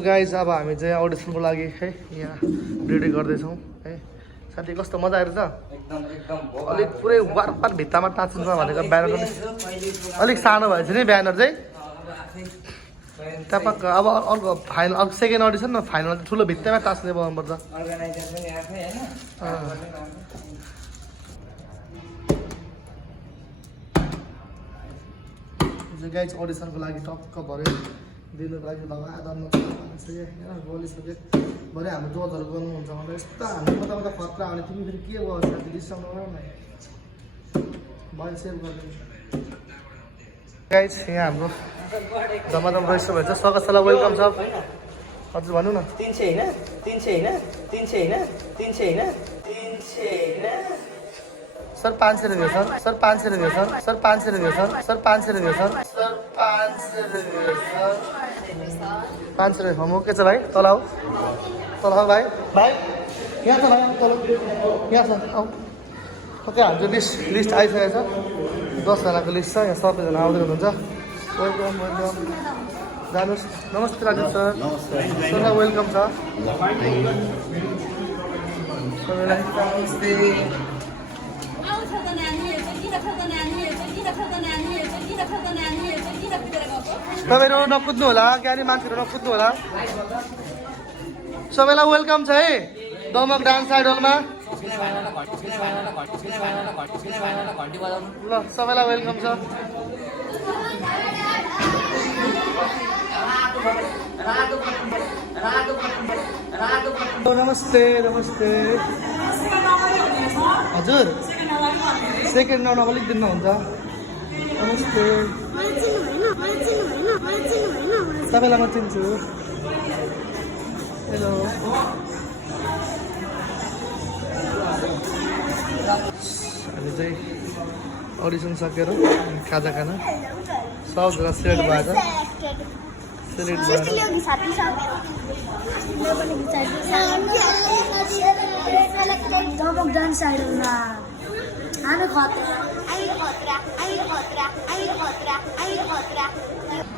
Guys अब हामी चाहिँ अडिसनको लागि है यहाँ रेडी गर्दैछौँ है। साथी कस्तो मजा आएर त अलिक पुरै वारपार भित्तामा टाँचिन्छ भनेको ब्यानर अलिक सानो भएछ नि ब्यानर चाहिँ टपक्क। अब अर्को फाइनल अब सेकेन्ड अडिसन न फाइनल चाहिँ ठुलो भित्तामा टाँच्ने बनाउनुपर्छ। गाइज अडिसनको लागि टक्क भरे दिनुको लागि बोलिसक्यो भरे हाम्रो जोजहरू गर्नुहुन्छ भने यस्तो हामी कता खतरा आउने तिमी फेरि के भयो साथी रिसाउनु भयो सेभ गरिदिनु। गाइज यहाँ हाम्रो जमाजम रहेछ भन्छ स्वागत छ वेलकम छ हजुर भन्नु न। 300 हैन 300 हैन 300 हैन 300 हैन 300 हैन सर 500 रुपये सर सर 500 रुपये सर सर 500 रुपये सर सर 500 रुपये सर सर 500 रुपये सर 500 रुपये हम ओके छ भाइ तल आऊ भाइ भाइ यहाँ छ भाइ तल यहाँ छ आऊ। ओके हाम्रो लिस्ट आइसकेको छ 10 जनाको लिस्ट छ। यहाँ सबैजना आउँदै हुनुहुन्छ वेलकम वेलकम जानुहोस्। नमस्ते राजेश सर सर वेलकम छ सबैलाई। तपाईँहरू नकुद्नु होला क्यारे मान्छेहरू नकुद्नु होला। सबैलाई वेलकम छ है दमक डान्स आइडलमा। ल सबैलाई वेलकम छ। नमस्ते नमस्ते हजुर सेकेन्ड राउन्ड अलिक दिन हुन्छ। नमस्ते सबैलाई म चिन्छु। हेलो अहिले चाहिँ अडिसन सकेर खाजा खाना सबजना सेलेक्ट भएर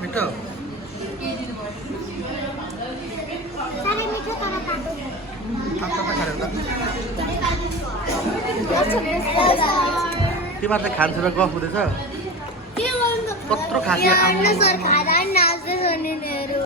मिठो तिमीहरूले खान्छ र गफ हुँदैछ कत्रो खान्छ